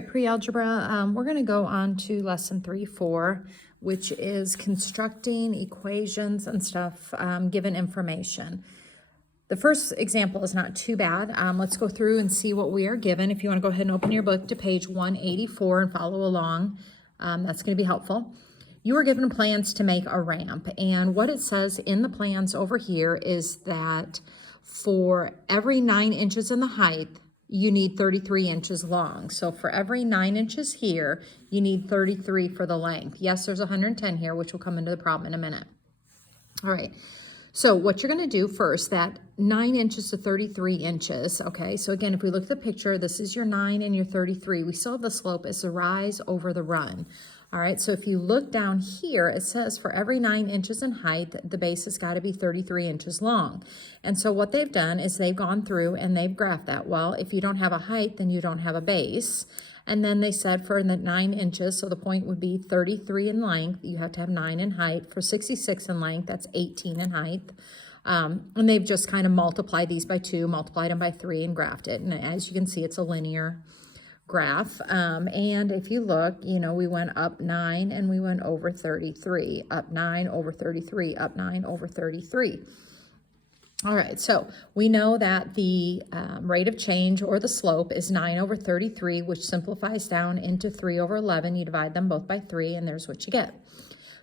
Pre-algebra, we're going to go on to lesson 3-4, which is constructing equations and stuff given information. The first example is not too bad. Let's go through and see what we are given. If you want to go ahead and open your book to page 184 and follow along, that's going to be helpful. You are given plans to make a ramp, and what it says in the plans over here is that for every 9 inches in the height, you need 33 inches long. So for every 9 inches here, you need 33 for the length. Yes, there's 110 here, which will come into the problem in a minute. All right. So what you're going to do first, that 9 inches to 33 inches, okay? So again, if we look at the picture, this is your 9 and your 33. We still have the slope as the rise over the run. All right, so if you look down here, it says for every 9 inches in height, the base has got to be 33 inches long. And so what they've done is they've gone through and they've graphed that. Well, if you don't have a height, then you don't have a base. And then they said for the 9 inches, so the point would be 33 in length, you have to have 9 in height. For 66 in length, that's 18 in height. And they've just kind of multiplied these by 2, multiplied them by 3, and graphed it. And as you can see, it's a linear graph. And if you look, you know, we went up 9 and we went over 33, up 9 over 33, up 9 over 33. All right, so we know that the rate of change or the slope is 9 over 33, which simplifies down into 3 over 11. You divide them both by 3, and there's what you get.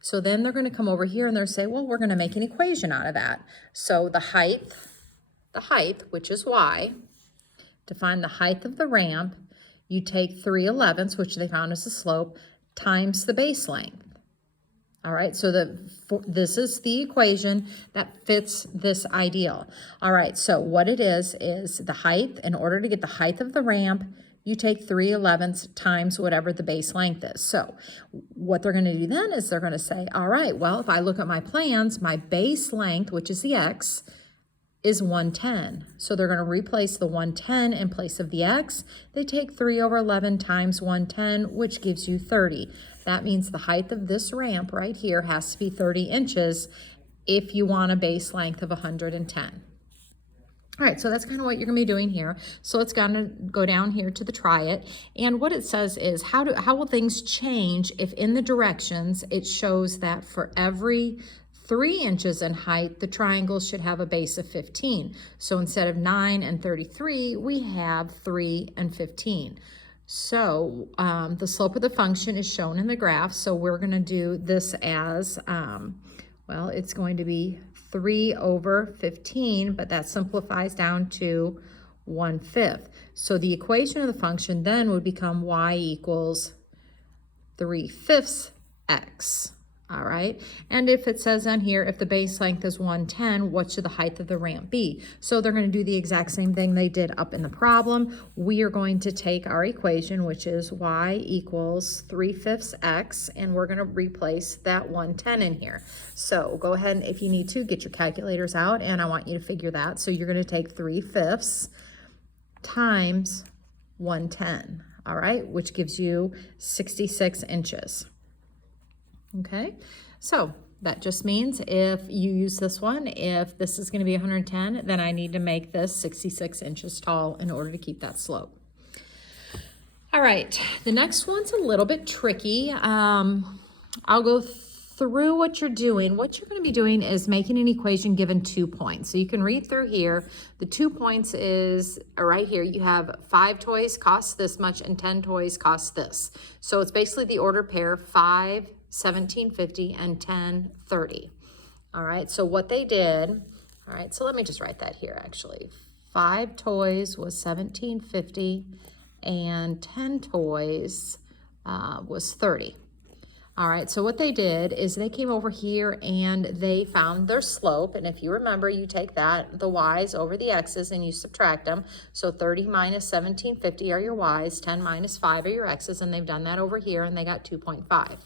So then they're going to come over here and they're say, well, we're going to make an equation out of that. So the height, which is y, to find the height of the ramp, you take 3/11, which they found as the slope, times the base length. All right, so this is the equation that fits this ideal. All right, so what it is the height. In order to get the height of the ramp, you take 3/11 times whatever the base length is. So what they're going to do then is they're going to say, all right, well, if I look at my plans, my base length, which is the x, is 110. So they're going to replace the 110 in place of the x. They take 3 over 11 times 110, which gives you 30. That means the height of this ramp right here has to be 30 inches if you want a base length of 110. All right, so that's kind of what you're going to be doing here. So it's going to go down here to the try it. And what it says is how will things change if in the directions it shows that for every 3 inches in height, the triangle should have a base of 15. So instead of 9 and 33, we have 3 and 15. So the slope of the function is shown in the graph. So we're going to do this as, well, it's going to be 3 over 15, but that simplifies down to 1/5. So the equation of the function then would become y equals 3/5 x. All right, and if it says on here, if the base length is 110, what should the height of the ramp be? So they're going to do the exact same thing they did up in the problem. We are going to take our equation, which is y equals 3/5 x, and we're going to replace that 110 in here. So go ahead and if you need to, get your calculators out, and I want you to figure that. So you're going to take 3/5 times 110, all right, which gives you 66 inches. Okay, so that just means if you use this one, if this is going to be 110, then I need to make this 66 inches tall in order to keep that slope. All right, the next one's a little bit tricky. I'll go through what you're doing. What you're going to be doing is making an equation given 2 points. So you can read through here. The 2 points is right here. You have 5 toys cost this much and 10 toys cost this. So it's basically the ordered pair, 5, 17.50 and 10.30. All right, so what they did, all right, so let me just write that here actually. 5 toys was 17.50 and 10 toys was 30. All right, so what they did is they came over here and they found their slope. And if you remember, you take that, the y's over the x's, and you subtract them. So 30 minus 17.50 are your y's, 10 minus 5 are your x's, and they've done that over here, and they got 2.5.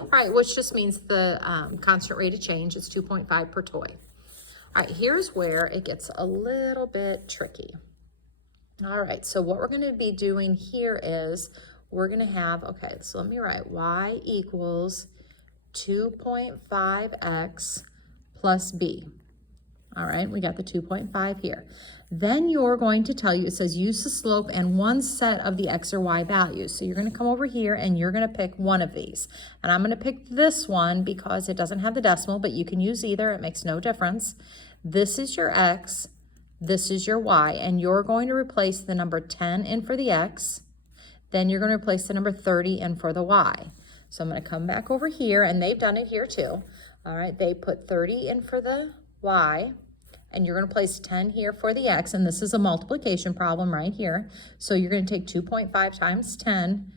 All right, which just means the constant rate of change is 2.5 per toy. All right, here's where it gets a little bit tricky. All right, so what we're going to be doing here is we're going to have, okay, so let me write y equals 2.5x plus b. All right, we got the 2.5 here. Then you're going to tell you, it says use the slope and one set of the X or Y values. So you're gonna come over here and you're gonna pick one of these. And I'm gonna pick this one because it doesn't have the decimal, but you can use either, it makes no difference. This is your X, this is your Y, and you're going to replace the number 10 in for the X, then you're gonna replace the number 30 in for the Y. So I'm gonna come back over here, and they've done it here too. All right, they put 30 in for the Y, and you're gonna place 10 here for the X, and this is a multiplication problem right here. So you're gonna take 2.5 times 10,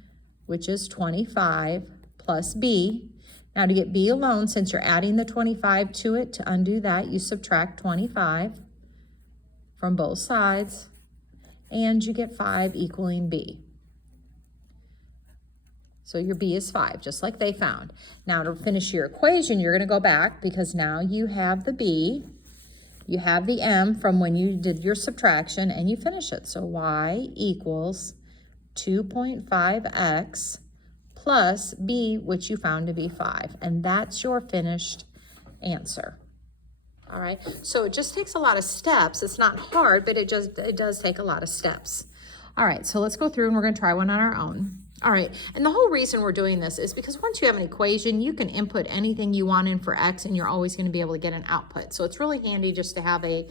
which is 25, plus B. Now to get B alone, since you're adding the 25 to it, to undo that, you subtract 25 from both sides, and you get 5 equaling B. So your B is 5, just like they found. Now to finish your equation, you're gonna go back because now you have the B, you have the M from when you did your subtraction, and you finish it. So Y equals 2.5X plus B, which you found to be 5. And that's your finished answer. All right, so it just takes a lot of steps. It's not hard, but it does take a lot of steps. All right, so let's go through and we're gonna try one on our own. All right, and the whole reason we're doing this is because once you have an equation, you can input anything you want in for X and you're always gonna be able to get an output. So it's really handy just to have a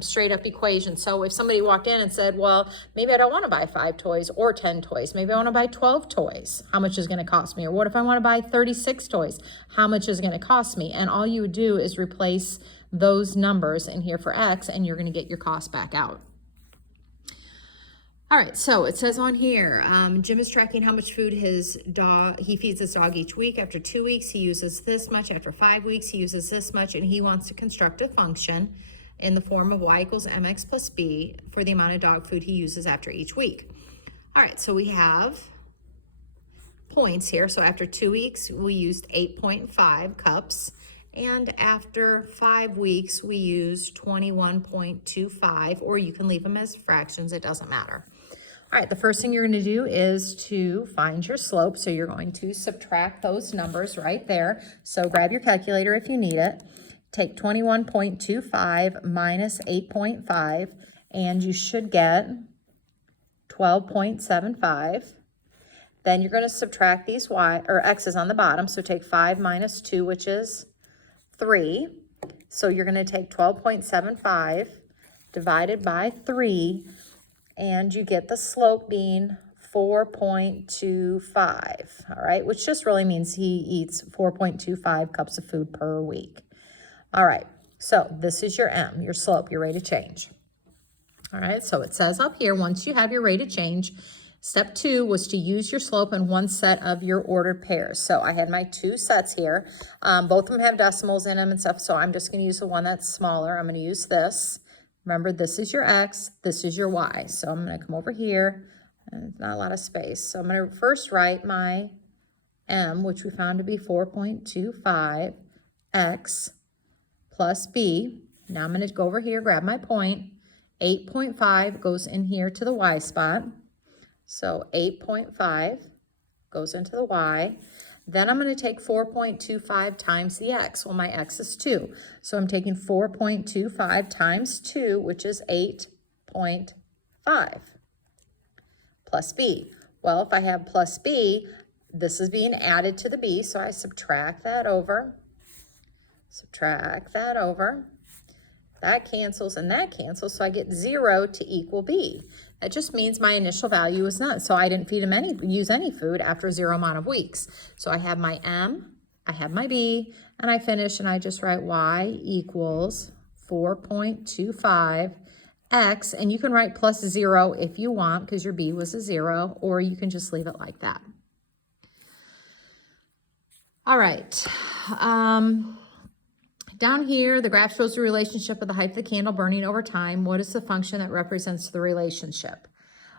straight up equation. So if somebody walked in and said, well, maybe I don't wanna buy 5 toys or 10 toys, maybe I wanna buy 12 toys, how much is it gonna cost me? Or what if I wanna buy 36 toys, how much is it gonna cost me? And all you would do is replace those numbers in here for X, and you're gonna get your cost back out. All right, so it says on here, Jim is tracking how much food he feeds his dog each week. After 2 weeks, he uses this much. After 5 weeks, he uses this much, and he wants to construct a function in the form of Y equals MX plus B for the amount of dog food he uses after each week. All right, so we have points here. So after 2 weeks, we used 8.5 cups. And after 5 weeks, we used 21.25, or you can leave them as fractions, it doesn't matter. All right, the first thing you're gonna do is to find your slope. So you're going to subtract those numbers right there. So grab your calculator if you need it. Take 21.25 minus 8.5, and you should get 12.75. Then you're gonna subtract these X's on the bottom. So take 5 minus 2, which is 3. So you're going to take 12.75 divided by 3, and you get the slope being 4.25. All right, which just really means he eats 4.25 cups of food per week. All right, so this is your M, your slope, your rate of change. All right, so it says up here, once you have your rate of change, step 2 was to use your slope in one set of your ordered pairs. So I had my 2 sets here. Both of them have decimals in them and stuff, so I'm just going to use the one that's smaller. I'm going to use this. Remember, this is your X, this is your Y. So I'm going to come over here, and not a lot of space. So I'm going to first write my M, which we found to be 4.25 X plus B. Now I'm going to go over here, grab my point. 8.5 goes in here to the Y spot. So 8.5 goes into the Y. Then I'm going to take 4.25 times the X. Well, my X is 2. So I'm taking 4.25 times 2, which is 8.5 plus B. Well, if I have plus B, this is being added to the B, so I subtract that over. That cancels and that cancels, so I get 0 to equal B. That just means my initial value is none. So I didn't feed him use any food after 0 amount of weeks. So I have my M, I have my B, and I finish and I just write Y equals 4.25 X, and you can write plus 0 if you want because your B was a 0, or you can just leave it like that. All right. Down here, the graph shows the relationship of the height of the candle burning over time. What is the function that represents the relationship?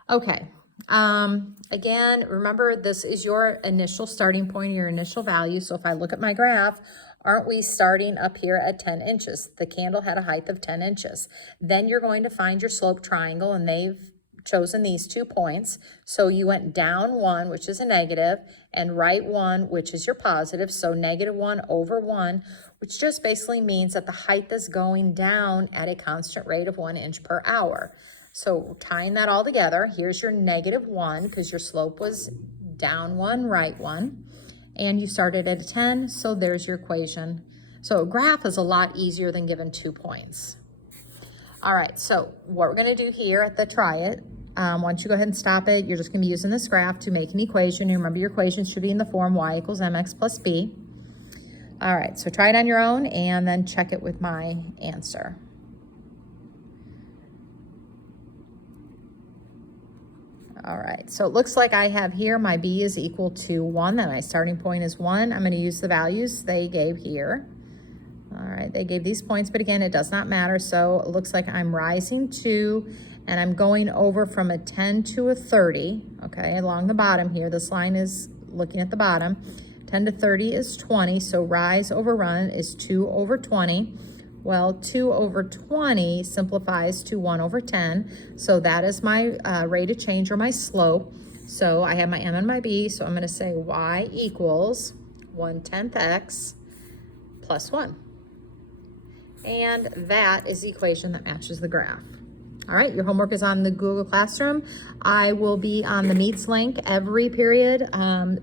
Okay, again, remember this is your initial starting point, your initial value. So if I look at my graph, aren't we starting up here at 10 inches? The candle had a height of 10 inches. Then you're going to find your slope triangle, and they've chosen these 2 points. So you went down 1, which is a negative, and right 1, which is your positive. So -1 over 1, which just basically means that the height is going down at a constant rate of 1 inch per hour. So tying that all together, here's your -1 because your slope was down 1, right 1, and you started at a 10, so there's your equation. So a graph is a lot easier than given 2 points. All right, so what we're gonna do here at the try it, once you go ahead and stop it, you're just gonna be using this graph to make an equation. And remember, your equation should be in the form y equals mx plus b. All right, so try it on your own and then check it with my answer. All right, so it looks like I have here my b is equal to 1, that my starting point is 1. I'm gonna use the values they gave here. All right, they gave these points, but again, it does not matter. So it looks like I'm rising 2, and I'm going over from a 10 to a 30, okay, along the bottom here. This line is looking at the bottom. 10 to 30 is 20, so rise over run is 2 over 20. Well, 2 over 20 simplifies to 1 over 10, so that is my rate of change, or my slope. So I have my m and my b, so I'm going to say y equals 1/10 x plus 1. And that is the equation that matches the graph. All right, your homework is on the Google Classroom. I will be on the Meets link every period.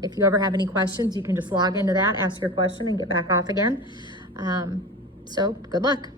If you ever have any questions, you can just log into that, ask your question, and get back off again. So good luck.